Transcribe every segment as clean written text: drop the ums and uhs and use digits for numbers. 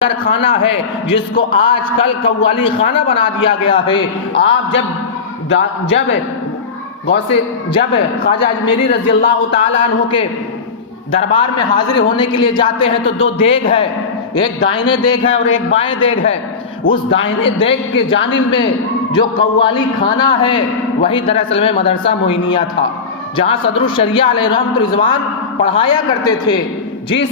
کھانا ہے جس کو آج کل قوالی خانہ بنا دیا گیا ہے۔ آپ جب خواجہ اجمیری رضی اللہ تعالیٰ عنہ کے دربار میں حاضر ہونے کے لیے جاتے ہیں تو دو دیگ ہے، ایک دائنے دیگ ہے اور ایک بائیں دیگ ہے۔ اس دائنے دیگ کے جانب میں جو قوالی خانہ ہے وہی دراصل میں مدرسہ معینیہ تھا، جہاں صدر الشریعہ علیہ رحمت رضوان پڑھایا کرتے تھے۔ جس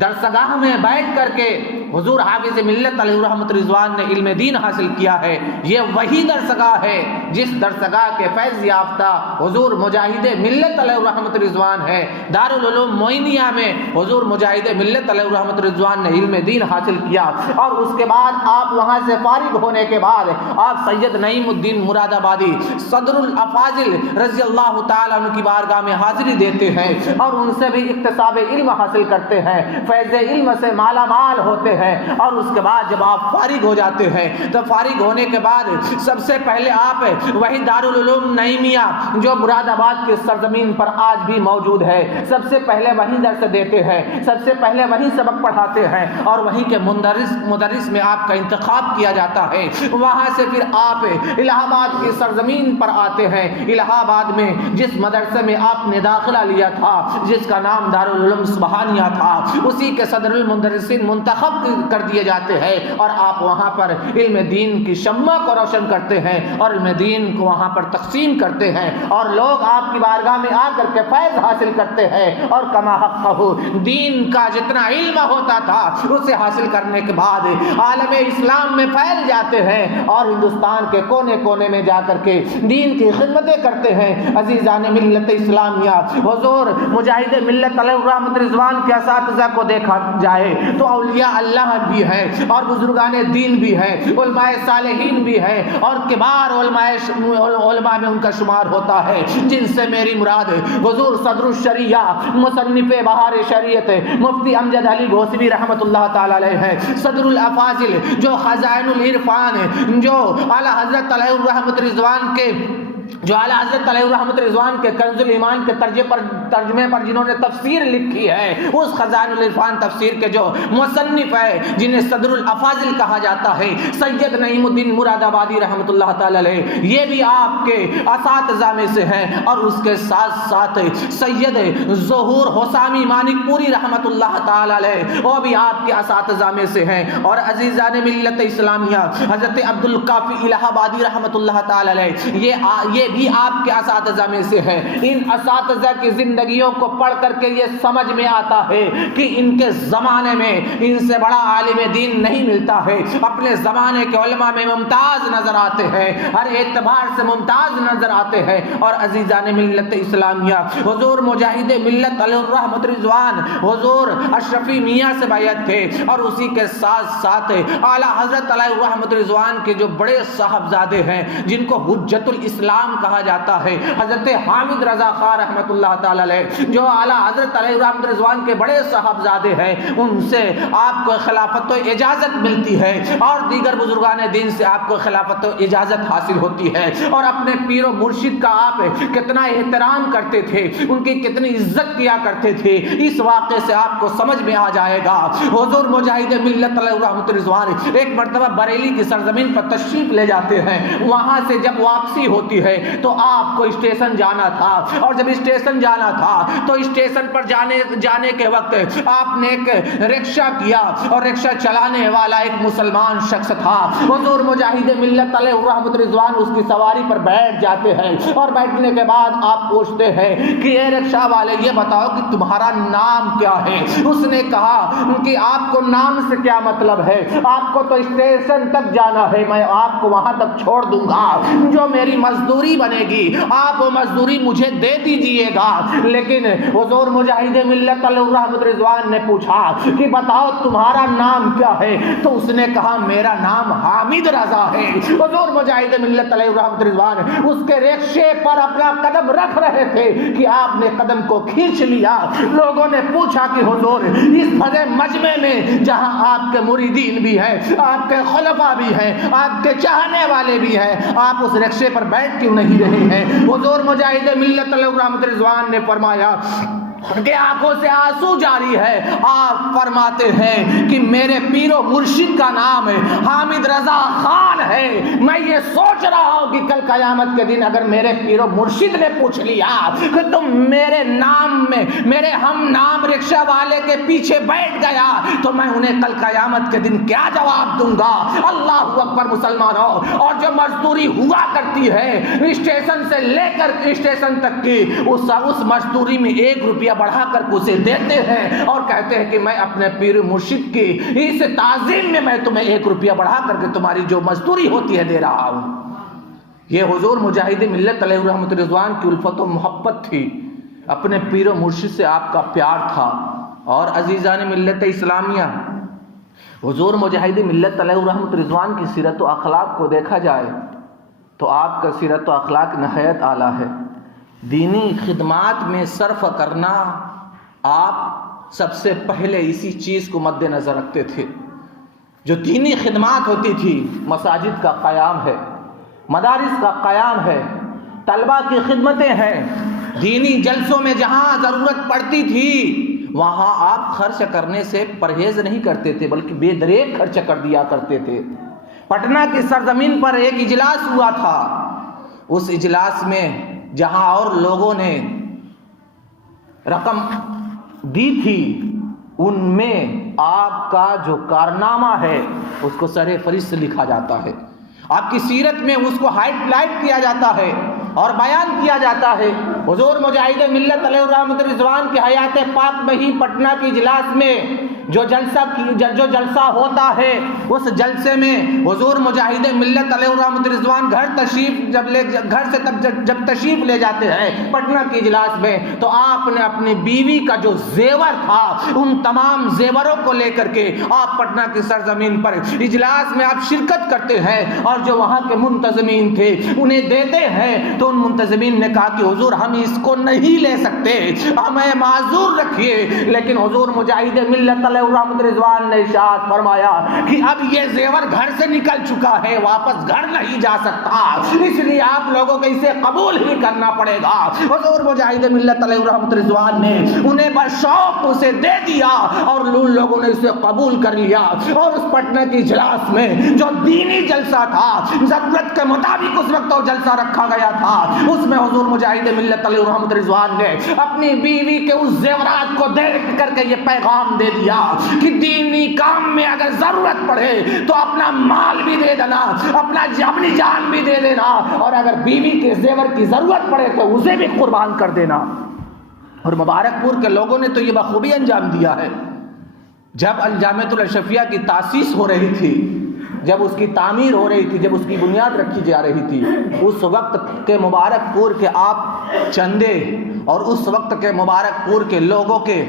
درسگاہ میں بیٹھ کر کے حضور حافظ ملت علیہ رحمت رضوان نے علم دین حاصل کیا ہے، یہ وہی درسگاہ ہے جس درسگاہ کے فیض یافتہ حضور مجاہد ملت علیہ رحمت رضوان ہے۔ دارالعلوم معینیہ میں حضور مجاہد ملت علیہ رحمت رضوان نے علم دین حاصل کیا، اور اس کے بعد آپ وہاں سے فارغ ہونے کے بعد آپ سید نعیم الدین مراد آبادی صدر الافاضل رضی اللہ تعالیٰ عنہ کی بارگاہ میں حاضری دیتے ہیں اور ان سے بھی اکتساب علم حاصل کرتے ہیں، فیض علم سے مالا مال ہوتے ہیں۔ اور اس کے بعد جب آپ فارغ ہو جاتے ہیں تو فارغ ہونے کے بعد سب سے پہلے آپ وہی دارالعلوم نعیمیہ جو مراد آباد کی سرزمین پر آج بھی موجود ہے، سب سے پہلے وہیں درس دیتے ہیں، سب سے پہلے وہیں سبق پڑھاتے ہیں، اور وہیں کے مدرس میں آپ کا انتخاب کیا جاتا ہے۔ وہاں سے پھر آپ الہ آباد کی سرزمین پر آتے ہیں۔ الہ آباد میں جس مدرسے میں آپ نے داخلہ لیا تھا، جس کا نام دارالعلوم سبحانیہ تھا، اسی کے صدر المدرسین منتخب کر دیے جاتے ہیں، اور آپ وہاں پر علم دین کی شمع کو روشن کرتے ہیں اور علم دین کو وہاں پر تقسیم کرتے ہیں، اور لوگ آپ کی بارگاہ میں آ کر کے فیض حاصل کرتے ہیں، اور کما حقہ دین کا جتنا علم ہوتا تھا اسے حاصل کرنے کے بعد عالم اسلام میں پھیل جاتے ہیں اور ہندوستان کے کونے کونے میں جا کر کے دین کی خدمتیں کرتے ہیں۔ عزیزان ملت اسلامیہ، حضور مجاہد ملت علیہ رحمت رضوان کے اساتذہ کو دیکھا جائے تو اولیاء اللہ بھی ہے اور بزرگان دین بھی ہے، علماء صالحین بھی ہے، اور کبار علماء میں ان کا شمار ہوتا ہے، جن سے میری مراد حضور صدر الشریعہ مصنف بہار شریعت مفتی امجد علی گھوسوی رحمت اللہ تعالی علیہ ہے، صدر الافاضل جو خزائن العرفان جو اعلیٰ حضرت علیہ الرحمت رضوان کے کنز الایمان کے ترجمے پر جنہوں نے تفسیر لکھی ہے، اس خزائن العرفان تفسیر کے جو مصنف ہے جنہیں صدر الافاضل کہا جاتا ہے، سید نعیم الدین مراد آبادی رحمت اللہ تعالی علیہ، یہ بھی آپ کے اساتذہ میں سے ہیں، اور اس کے ساتھ ساتھ سید ظہور حسامی مانک پوری رحمت اللہ تعالی علیہ، وہ بھی آپ کے اساتذہ میں سے ہیں، اور عزیزان ملت اسلامیہ حضرت عبد الکافی الہ آبادی رحمت اللہ تعالی علیہ، یہ بھی آپ کے اساتذہ میں سے ہیں۔ ان اساتذہ کی زندگیوں کو پڑھ کر کے یہ سمجھ میں آتا ہے کہ ان کے زمانے میں ان سے بڑا عالم دین نہیں ملتا ہے، اپنے زمانے کے علماء میں ممتاز نظر آتے ہیں، ہر اعتبار سے ممتاز نظر آتے ہیں۔ اور عزیزان ملت اسلامیہ، حضور مجاہد ملت علیہ الرحمت رضوان حضور اشرفی میاں سے بیعت تھے، اور اسی کے ساتھ ساتھ اعلیٰ حضرت علیہ الرحمت رضوان کے جو بڑے صاحبزادے ہیں جن کو حجت الاسلام کہا جاتا ہے، حضرت حامد رضا خان رحمت اللہ تعالی علیہ، جو اعلیٰ حضرت علیہ الرحمت رضوان کے بڑے صاحبزادے ہیں، ان سے آپ کو خلافت و اجازت ملتی ہے، اور دیگر بزرگان دین سے آپ کو خلافت و اجازت حاصل ہوتی ہے، اور اپنے پیر و مرشد کا آپ کتنا احترام کرتے تھے، ان کی کتنی عزت کیا کرتے تھے، اس واقعے سے آپ کو سمجھ میں آ جائے گا۔ حضور مجاہد ملت علیہ الرحمت رضوان ایک مرتبہ بریلی کی سرزمین پر تشریف لے جاتے ہیں، وہاں سے جب واپسی ہوتی ہے تو آپ کو اسٹیشن جانا تھا، اور جب اسٹیشن جانا تھا تو اسٹیشن پر جانے کے وقت آپ نے ایک رکشہ کیا، اور رکشہ چلانے والا ایک مسلمان شخص تھا۔ حضور مجاہد ملت علیہ الرحمت رضوان اس کی سواری پر بیٹھ جاتے ہیں، اور بیٹھنے کے بعد آپ پوچھتے ہیں کہ اے رکشہ والے، یہ بتاؤ کہ تمہارا نام کیا ہے؟ اس نے کہا کہ آپ کو نام سے کیا مطلب ہے، آپ کو تو اسٹیشن تک جانا ہے، میں آپ کو وہاں تک چھوڑ دوں گا، جو میری مزدوری بنے گی آپ وہ مزدوری مجھے دے دیجئے گا۔ لیکن حضور مجاہد ملت علیہ الرحمت رضوان نے پوچھا کہ بتاؤ تمہارا نام کیا ہے؟ تو اس نے کہا میرا نام حامد رضا ہے۔ حضور مجاہد ملت علیہ الرحمت رضوان اس کے رکشے پر اپنا قدم رکھ رہے تھے کہ آپ نے قدم کو کھینچ لیا۔ لوگوں نے پوچھا کہ حضور اس بڑے مجمع میں جہاں آپ کے مریدین بھی ہیں، آپ کے خلفاء بھی ہیں، آپ کے چاہنے والے بھی ہیں، آپ اس رکشے پر بیٹھ کیوں نہیں رہے ہیں؟ حضور مجاہد ملت علیہ الرحمت رضوان نے فرمایا ان کے آنکھوں سے آنسو جاری ہے. آپ فرماتے ہیں کہ میرے پیر و مرشد کا نام ہے حامد رضا خان ہے. میں یہ سوچ رہا ہوں کہ کل قیامت کے دن اگر میرے پیر و مرشد نے پوچھ لیا کہ تم میرے نام میں میرے ہم نام رکشہ والے کے پیچھے بیٹھ گیا تو میں انہیں کل قیامت کے دن کیا جواب دوں گا؟ اللہ اکبر مسلمانوں. اور جو مزدوری ہوا کرتی ہے اسٹیشن سے لے کر اسٹیشن تک کی, اس مزدوری میں 1 روپیہ بڑھا کر اسے دیتے ہیں اور کہتے ہیں کہ میں اپنے پیر مرشد کی اس تعظیم میں تمہیں 1 روپیہ بڑھا کر کے تمہاری جو مزدوری ہوتی ہے دے رہا ہوں. یہ حضور مجاہد ملت علیہ رحمت رضوان کی الفت و محبت تھی, اپنے پیر و مرشد سے آپ کا پیار تھا. اور عزیزان ملت اسلامیہ, حضور مجاہد ملت علیہ رحمت رضوان کی سیرت و اخلاق کو دیکھا جائے تو آپ کا سیرت و اخلاق نہایت اعلیٰ ہے. دینی خدمات میں صرف کرنا آپ سب سے پہلے اسی چیز کو مد نظر رکھتے تھے. جو دینی خدمات ہوتی تھی, مساجد کا قیام ہے, مدارس کا قیام ہے, طلبہ کی خدمتیں ہیں, دینی جلسوں میں جہاں ضرورت پڑتی تھی وہاں آپ خرچ کرنے سے پرہیز نہیں کرتے تھے بلکہ بے دریغ خرچ کر دیا کرتے تھے. پٹنہ کی سرزمین پر ایک اجلاس ہوا تھا, اس اجلاس میں جہاں اور لوگوں نے رقم دی تھی ان میں آپ کا جو کارنامہ ہے اس کو سر فہرست لکھا جاتا ہے. آپ کی سیرت میں اس کو ہائٹ لائٹ کیا جاتا ہے اور بیان کیا جاتا ہے. حضور مجاہد ملت علیہ الرحمت رضوان کی حیات پاک میں ہی پٹنہ کی اجلاس میں جو جلسہ ہوتا ہے اس جلسے میں حضور مجاہد ملت علیہ الرحمت رضوان گھر سے جب تشریف لے جاتے ہیں پٹنہ کی اجلاس میں تو آپ نے اپنی بیوی کا جو زیور تھا ان تمام زیوروں کو لے کر کے آپ پٹنہ کی سرزمین پر اجلاس میں آپ شرکت کرتے ہیں اور جو وہاں کے منتظمین تھے انہیں دیتے ہیں. تو ان منتظمین نے کہا کہ حضور ہم اس کو نہیں لے سکتے, ہمیں معذور رکھیے. لیکن حضور مجاہد ملت علیہ الرحمت رضوان نے ارشاد فرمایا کہ اب یہ زیور گھر سے نکل چکا ہے, واپس گھر نہیں جا سکتا, اس لیے آپ لوگوں کو اسے قبول ہی کرنا پڑے گا. حضور مجاہد ملت علیہ الرحمت رضوان نے انہیں بشوق اسے دے دیا اور ان لوگوں نے اسے قبول کر لیا. اور اس پٹنہ کی اجلاس میں جو دینی جلسہ تھا ضرورت کے مطابق اس وقت وہ جلسہ رکھا گیا تھا, اس میں حضور مجاہد ملت علیہ الرحمت رضوان نے اپنی بیوی کے اس زیورات کو دے کر کے یہ پیغام دے دیا کہ دینی کام میں اگر ضرورت پڑے تو اپنا مال بھی دے دینا, اپنی جان بھی دے دینا, اور اگر بیوی کے زیور کی ضرورت پڑے تو اسے بھی قربان کر دینا. اور مبارک پور کے لوگوں نے تو یہ بخوبی انجام دیا ہے. جب الجامعۃ الاشرفیہ کی تاسیس ہو رہی تھی, جب اس کی تعمیر ہو رہی تھی, جب اس کی بنیاد رکھی جا رہی تھی, اس وقت کے مبارک پور کے آپ چندے اور اس وقت کے مبارک پور کے لوگوں کے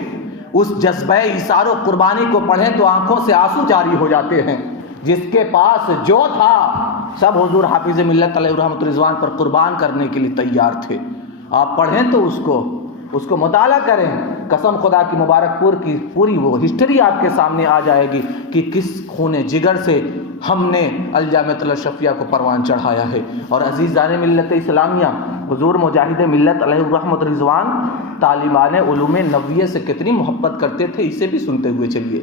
اس جذبہ ایثار و قربانی کو پڑھیں تو آنکھوں سے آنسو جاری ہو جاتے ہیں. جس کے پاس جو تھا سب حضور حافظ ملت علیہ الرحمت رضوان پر قربان کرنے کے لیے تیار تھے. آپ پڑھیں تو اس کو مطالعہ کریں, قسم خدا کی مبارک پور کی پوری وہ ہسٹری آپ کے سامنے آ جائے گی کہ کس خون جگر سے ہم نے الجامعۃ الاشرفیہ کو پروان چڑھایا ہے. اور عزیزان ملت اسلامیہ, حضور مجاہد ملت علیہ الرحمت رضوان طالبان علوم نبویہ سے کتنی محبت کرتے تھے اسے بھی سنتے ہوئے چلیے.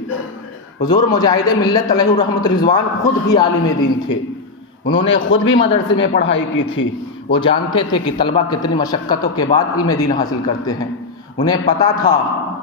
حضور مجاہد ملت علیہ الرحمت رضوان خود بھی عالم دین تھے, انہوں نے خود بھی مدرسے میں پڑھائی کی تھی. وہ جانتے تھے کہ طلبہ کتنی مشقتوں کے بعد علم دین حاصل کرتے ہیں. انہیں پتا تھا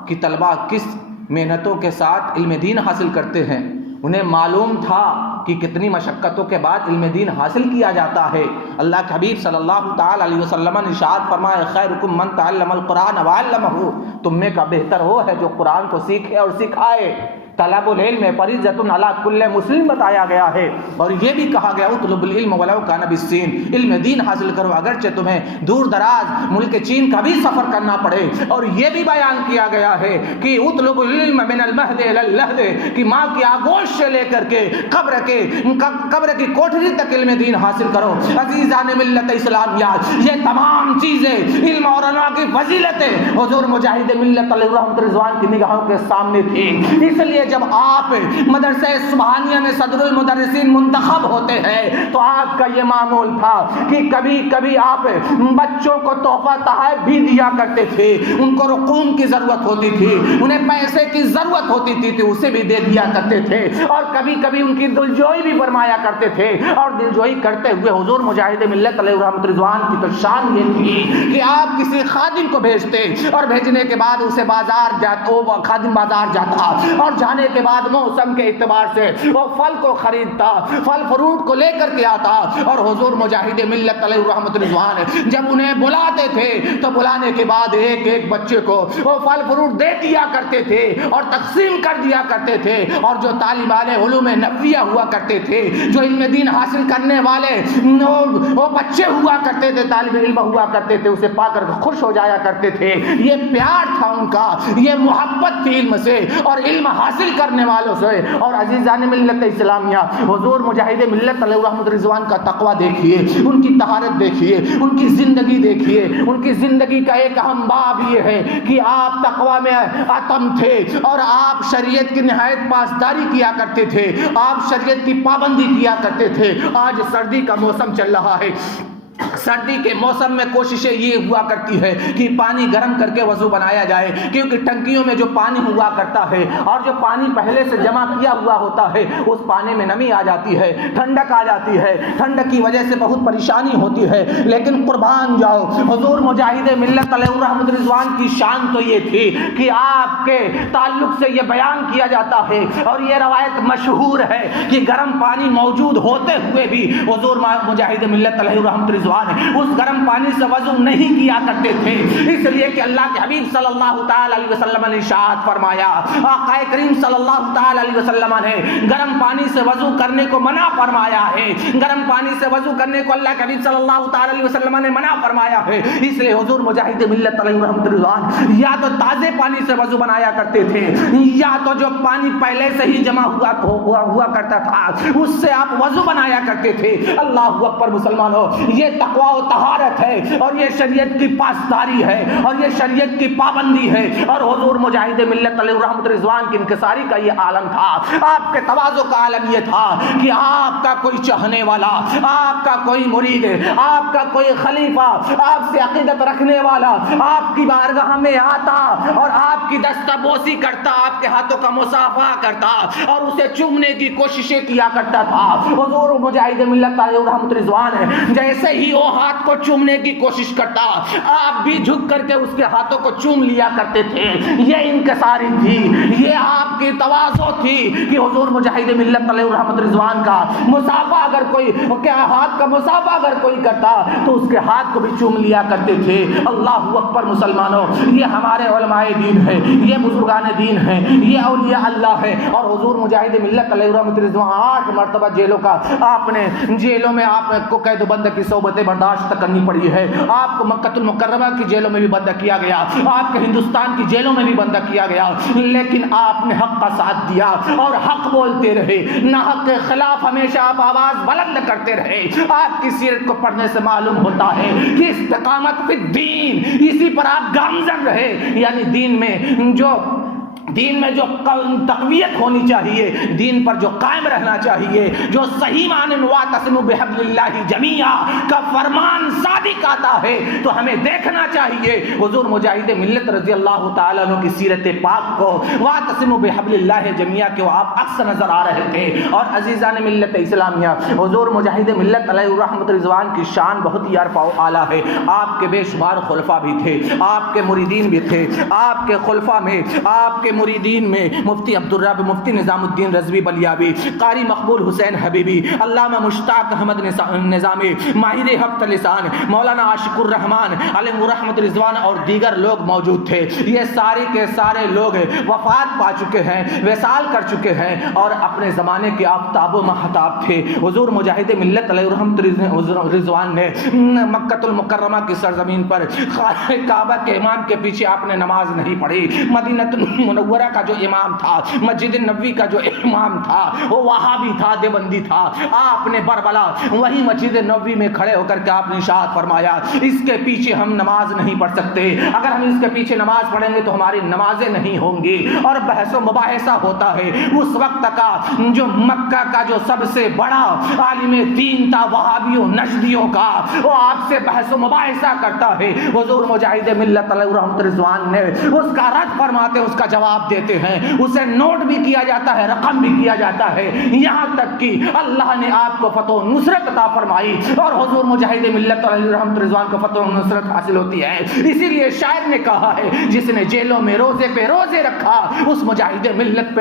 کہ طلبہ کس محنتوں کے ساتھ علم دین حاصل کرتے ہیں. انہیں معلوم تھا کہ کتنی مشقتوں کے بعد علم دین حاصل کیا جاتا ہے. اللہ کے حبیب صلی اللہ تعالی علیہ وسلم نے ارشاد فرمایا, خیرکم من تعلم القرآن وعلمہ, تم میں کا بہتر وہ ہے جو قرآن کو سیکھے اور سکھائے. طلب العلم فریضۃ علی کل مسلم بتایا گیا ہے, اور یہ بھی کہا گیا اطلب العلم ولو کان بالصین, علم دین حاصل کرو اگرچہ تمہیں دور دراز ملک چین کا بھی سفر کرنا پڑے. اور یہ بھی بیان کیا گیا ہے کہ اطلب العلم من المہد الی اللحد, کہ ماں کی آغوش سے لے کر کے قبر کی کوٹھری تک علم دین حاصل کرو. عزیزان ملت اسلامیہ, یہ تمام چیزیں علم اور علماء کی فضیلتیں حضور مجاہد ملت علیہ الرحمت رضوان کی نگاہوں کے سامنے تھی. اس لیے جب آپ مدرسہ سبحانیہ میں صدر المدرسین منتخب ہوتے ہیں تو آپ کا یہ معمول تھا کہ کبھی کبھی آپ بچوں کو تحفہ تحائف بھی دیا کرتے تھے. ان کو رقوم کی ضرورت ہوتی تھی, انہیں پیسے کی ضرورت ہوتی تھی تو اسے بھی دے دیا کرتے تھے, اور کبھی کبھی ان کی دلجوئی بھی فرمایا کرتے تھے. اور دلجوئی کرتے ہوئے حضور مجاہد ملت علیہ رحمت رضوان کی تو شان یہ تھی کہ آپ کسی خادم کو بھیجتے اور بھیجنے کے بعد اسے بازار جاتا, وہ خادم بازار جاتا اور جانے کے بعد موسم کے اعتبار سے وہ پھل کو خریدتا, پھل فروٹ کو لے کر کے آتا, اور حضور مجاہد ملت علیہ رحمت رضوان جب انہیں بلاتے تھے تو بلانے کے بعد ایک ایک بچے کو وہ پھل فروٹ دے دیا کرتے تھے اور تقسیم کر دیا کرتے تھے. اور جو طالبان علوم نبویہ ہوا کرتے تھے, جو علم دین حاصل کرنے والے وہ بچے ہوا کرتے تھے, طالب علم ہوا کرتے تھے, اسے پا کر خوش ہو جایا کرتے تھے. یہ پیار تھا ان کا, یہ محبت تھی علم سے اور علم حاصل کرنے والوں سے. اور عزیزان ملت اسلامیہ, حضور مجاہد ملت علیہ رحمت رضوان کا تقویٰ دیکھیے, ان کی طہارت دیکھیے, ان کی زندگی دیکھیے. ان کی زندگی کا ایک اہم باب یہ ہے کہ آپ تقویٰ میں عتم تھے اور آپ شریعت کی نہایت پاسداری کیا کرتے تھے, آپ شریعت کی پابندی کیا کرتے تھے. آج سردی کا موسم چل رہا ہے, سردی کے موسم میں کوششیں یہ ہوا کرتی ہے کہ پانی گرم کر کے وضو بنایا جائے, کیونکہ ٹنکیوں میں جو پانی ہوا کرتا ہے اور جو پانی پہلے سے جمع کیا ہوا ہوتا ہے اس پانی میں نمی آ جاتی ہے, ٹھنڈک آ جاتی ہے, ٹھنڈک کی وجہ سے بہت پریشانی ہوتی ہے. لیکن قربان جاؤ, حضور مجاہد ملت علیہ رحمت رضوان کی شان تو یہ تھی کہ آپ کے تعلق سے یہ بیان کیا جاتا ہے اور یہ روایت مشہور ہے کہ گرم پانی موجود ہوتے ہوئے بھی حضور مجاہد ملت علیہ رحمت رضوان اس گرم پانی سے وضو نہیں کیا کرتے تھے, اس لیے کہ اللہ کے حبیب صلی اللہ تعالی علیہ وسلم نے ارشاد فرمایا, آقا کریم صلی اللہ تعالی علیہ وسلم نے گرم پانی سے وضو کرنے کو منع فرمایا ہے. گرم پانی سے وضو کرنے کو اللہ کے حبیب صلی اللہ تعالی علیہ وسلم نے منع فرمایا ہے. اس لیے حضور مجاہد ملت علیہ رحمت رضوان یا تو تازے پانی سے وضو بنایا کرتے تھے, یا تو جو پانی پہلے سے ہی جمع ہوا کرتا تھا اس سے آپ وضو بنایا کرتے تھے. اللہ اکبر مسلمانوں, یہ تقویٰ و طہارت ہے اور یہ شریعت کی پاسداری ہے اور یہ شریعت کی پابندی ہے. اور حضور مجاہد ملت علیہ رحمت رضوان کی انکساری کا یہ عالم تھا, آپ کے تواضع کا عالم یہ تھا کہ آپ کا کوئی چاہنے والا, آپ کا کوئی مرید, آپ کا کوئی خلیفہ, آپ سے عقیدت رکھنے والا آپ کی بارگاہ میں آتا اور آپ کی دستہ بوسی کرتا, آپ کے ہاتھوں کا مصافحہ کرتا اور اسے چومنے کی کوششیں کیا کرتا تھا. حضور مجاہد ملت علیہ رحمت رضوان جیسے ہی وہ ہاتھ کو چومنے کی کوشش کرتا آپ بھی جھک کر کے اس کے ہاتھوں کو چوم لیا کرتے تھے. یہ انکساری تھی, یہ آپ کی تواضع تھی کہ حضور مجاہد ملت علیہ رحمت رضوان کا مصافحہ اگر کوئی ہاتھ کا مصافحہ اگر کوئی کرتا تو اس کے ہاتھ کو بھی چوم لیا کرتے تھے. اللہ اکبر مسلمانوں, یہ ہمارے علماء دین ہے, یہ بزرگان دین ہے, یہ اولیاء اللہ ہے. اور حضور مجاہد ملت علیہ رحمت رضوان 8 مرتبہ جیلوں کا آپ نے جیلوں میں آپ کو قید و بند کی صحبتیں برداشت کرنی پڑی ہے. آپ کو مکہ المکرمہ کی جیلوں میں بھی بند کیا گیا, آپ کے ہندوستان کی جیلوں میں بھی بند کیا گیا, لیکن آپ نے حق کا ساتھ دیا اور حق بولتے رہے, نہ حق کے خلاف ہمیشہ آپ آواز بلند کرتے رہے. آپ کی سیرت کو پڑھنے سے معلوم ہوتا ہے کہ استقامت فی الدین, اسی پر آپ گامزن رہے. یعنی دین میں جو تقویت ہونی چاہیے, دین پر جو قائم رہنا چاہیے, جو صحیح معنی واعتصموا بحبل اللہ جمیعا کا فرمان صادق آتا ہے تو ہمیں دیکھنا چاہیے حضور مجاہد ملت رضی اللہ تعالیٰ عنہ کی سیرت پاک کو, واعتصموا بحبل اللہ جمیعا کے آپ اکثر نظر آ رہے تھے. اور عزیزان ملت اسلامیہ, حضور مجاہد ملت علیہ رحمت رضوان کی شان بہت ہی عرفہ و اعلیٰ ہے. آپ کے بے شمار خلفاء بھی تھے, آپ کے مریدین بھی تھے. آپ کے خلفاء میں, آپ کے مریدین میں مفتی عبدالرب, مفتی نظام الدین رضوی بلیابی, قاری مقبول حسین حبیبی, علامہ مشتاق احمد نظامی, ماہر ہفت لسان, مولانا عاشق الرحمان علیہ رحمت رضوان اور دیگر لوگ موجود تھے. یہ سارے کے سارے لوگ وفات پا چکے ہیں, وصال کر چکے ہیں اور اپنے زمانے کے آفتاب و مہتاب تھے. حضور مجاہد ملت علیہ رحمت رضوان نے مکہ المکرمہ کی سرزمین پر کعبہ کے امام کے پیچھے آپ نے نماز نہیں پڑھی, مدینہ منورہ کا جو امام تھا، مسجد نبوی کا جو امام تھا، وہ وہابی تھا، دیوبندی تھا. آپ نے بربلا وہی مسجد نبوی میں کھڑے ہو کر کے آپ نے ارشاد فرمایا اس کے پیچھے ہم نماز نہیں پڑھ سکتے، اگر ہم اس کے پیچھے نماز پڑھیں گے تو ہماری نمازیں نہیں ہوں گی. اور بحث و مباحثہ ہوتا ہے. اس وقت کا جو مکہ کا جو سب سے بڑا عالم دین تھا وہابیوں نجدیوں کا، وہ آپ سے بحث و مباحثہ کرتا ہے. حضور مجاہد ملت علیہ رحمت رضوان نے اس کا رد فرماتے، اس کا جواب دیتے ہیں، اسے نوٹ بھی کیا جاتا ہے، رقم بھی کیا جاتا ہے، یہاں تک کہ اللہ نے آپ کو فتح و نصرت عطا فرمائی اور حضور مجاہد ملت علیہ رحمت رضوان کو فتح و نصرت حاصل ہوتی ہے. اسی لیے شاعر نے کہا ہے جس نے جیلوں میں روزے پہ روزے رکھا اس مجاہد ملت پہ